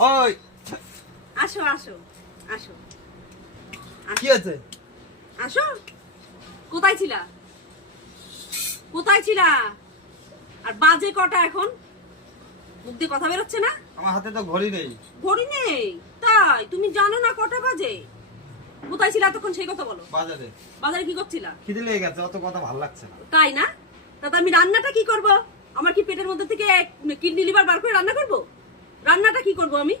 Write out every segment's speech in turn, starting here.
ওই। আসো আসো আসো। কি আছে? আসো। কোথায় ছিলা? কোথায় ছিলা? আর বাজে কটা এখন? মুখ কথা বেরোচ্ছে না? আমার হাতে তো ঘড়ি নেই। ঘড়ি নেই? তাই তুমি জানো না কটা বাজে? কোথায় ছিলা তখন সেই কথা বলো। বাজারে। বাজারে কি করছিলা? খিদে লেগে গেছে অত কথা ভালো লাগছে না। তাই না? তাতে আমি রান্নাটা কি করব? আমার কি পেটের মধ্যে থেকে কিডনি লিভার বার করে রান্না করব? রান্নাটা কি করব আমি?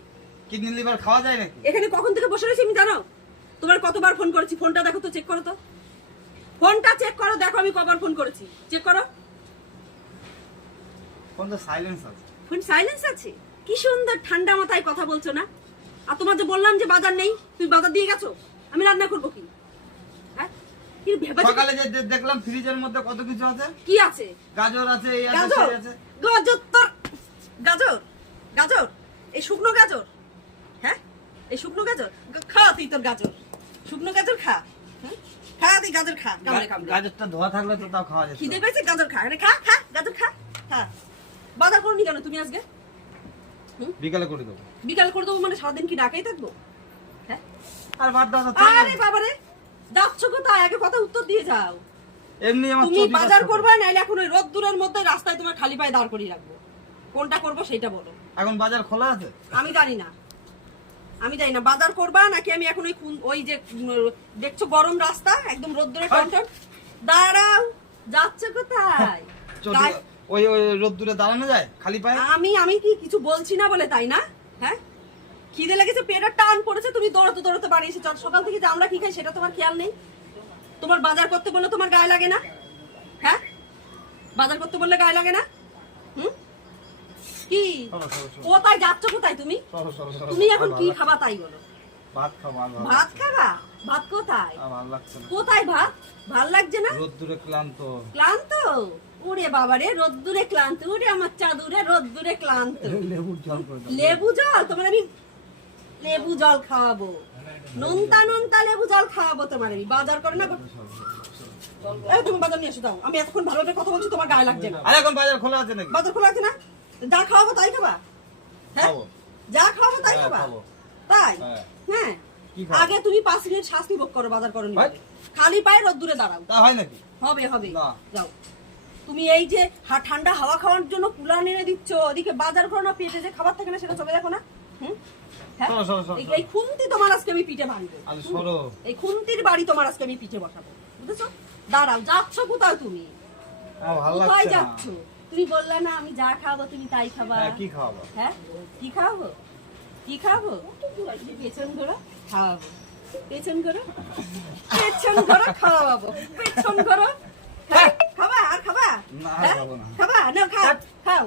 কিডনি লিভার খাওয়া যায় নাকি? এখানে কখন থেকে বসে রয়েছি আমি জানো? তোমার কতবার ফোন করেছি? ফোনটা দেখো তো চেক করো তো। ফোনটা চেক করো দেখো আমি কবার ফোন করেছি। চেক করো। ফোন তো সাইলেন্স আছে। ফোন সাইলেন্স আছে? কি সুন্দর ঠান্ডা মাথায় কথা বলছো না? আর তোমার যে বললাম যে বাজার নেই তুমি বাজার দিয়ে গেছো? আমি রান্না করব কি? হ্যাঁ? ভেবে সকালে যে দেখলাম ফ্রিজের মধ্যে কত কিছু আছে? কি আছে? গাজর আছে গাজর? গাজর গাজর এই শুকনো গাজর হ্যাঁ এই শুকনো গাজর? খা তুই তোর গাজর। শুকনো গাজর খা। খা তুই গাজর খা কামড়ে কামড়ে। গাজরটা ধোয়া থাকলে তো তাও খাওয়া যেত খিদে পেয়েছে? গাজর খা। আরে খা খা গাজর খা খা। বাজার করনি কেন তুমি আজকে? বিকালে করে দেবো। বিকাল করে দেবো মানে সারাদিন কি ডাকাই থাকব? হ্যাঁ? আর বাদ দাও আরে বাবারে যাচ্ছ কোথায়? আগে কথা উত্তর দিয়ে যাও। এমনি আমার তুমি বাজার করবে নাইলে এখন ওই রোদ্দুরের মধ্যে রাস্তায় তোমার খালি পায়ে দাঁড় করিয়ে রাখব। কোনটা করব সেটা বলো। এখন বাজার খোলা আছে? আমি জানি না। আমি জানি না বাজার করবা নাকি আমি এখন ওই ওই যে দেখছ গরম রাস্তা একদম রোদ্দুরে টনটন দাঁড়াও যাচ্ছ কোথায়? ওই ওই রোদ্দুরে দাঁড়ানো যায় খালি পায়ে? আমি আমি কি কিছু বলছি না বলে তাই না? হ্যাঁ? খিদে লেগেছে পেটের টান পড়েছে তুমি দৌড়াতে দৌড়াতে বাড়ি এসেছ সকাল থেকে যে আমরা কি খাই সেটা তোমার খেয়াল নেই? তোমার বাজার করতে বললে তোমার গায়ে লাগে না? হ্যাঁ? বাজার করতে বললে গায়ে লাগে না? হুম? কি। কোথায় যাচ্ছ কোথায় তুমি। তুমি এখন কি খাবা তাই বলো। ভাত খাব ভাত খাবা? ভাত কোথায়? ভালো কোথায় ভাত? ভালো লাগছে না? রোদ্দুরে ক্লান্ত। ক্লান্ত? ওরে বাবা রে রোদ্দুরে ক্লান্ত। ওরে আমার চাদুরে রোদ্দুরে ক্লান্ত। জল লেবু জল? তোমার আমি লেবু জল খাওয়াবো। নোনতা নোনতা লেবু জল খাওয়াবো তোমার আমি। বাজার করে না। তুমি বাজার নিয়ে এসো দাও। আমি এতক্ষণ ভালোভাবে কথা বলছি তোমার গায়ে লাগছে না। আর এখন বাজার খোলা আছে নাকি? বাজার খোলা আছে না? যা খাওয়াবো তাই খাবা? হ্যাঁ? যা খাওয়াবো তাই হ্যাঁ, খাবা? তাই? হ্যাঁ। হ্যাঁ? আগে তুমি পাঁচ মিনিট শাস্তি ভোগ করো বাজার করো খালি পায়ে রোদ্দুরে দাঁড়াও। তা হয় নাকি? হবে হবে। যাও। তুমি এই যে ঠান্ডা হাওয়া খাওয়ার জন্য কুলার এনে দিচ্ছ ওদিকে বাজার করো না পেটে যে খাবার থাকে না সেটা চলে দেখো না। হুম? হ্যাঁ? এই- খুন্তি তোমার আজকে আমি পিঠে ভাঙবো। এই খুন্তির বাড়ি তোমার আজকে আমি পিঠে বসাবো। বুঝেছ? দাঁড়াও যাচ্ছ কোথায় তুমি? কোথায় যাচ্ছ? তুমি বললা না আমি যা খাব তুমি তাই খাবা। হ্যাঁ কি খাব হ্যাঁ? কি খাব কি খাব পেছন ঘোরা খাওয়াবো। পেছন ঘোরা পেছন ঘোরা খাওয়াবো। পেছন ঘোরা হ্যাঁ, খাবা? আর খাবা? হ্যাঁ? খাবা না। খাও। খাও।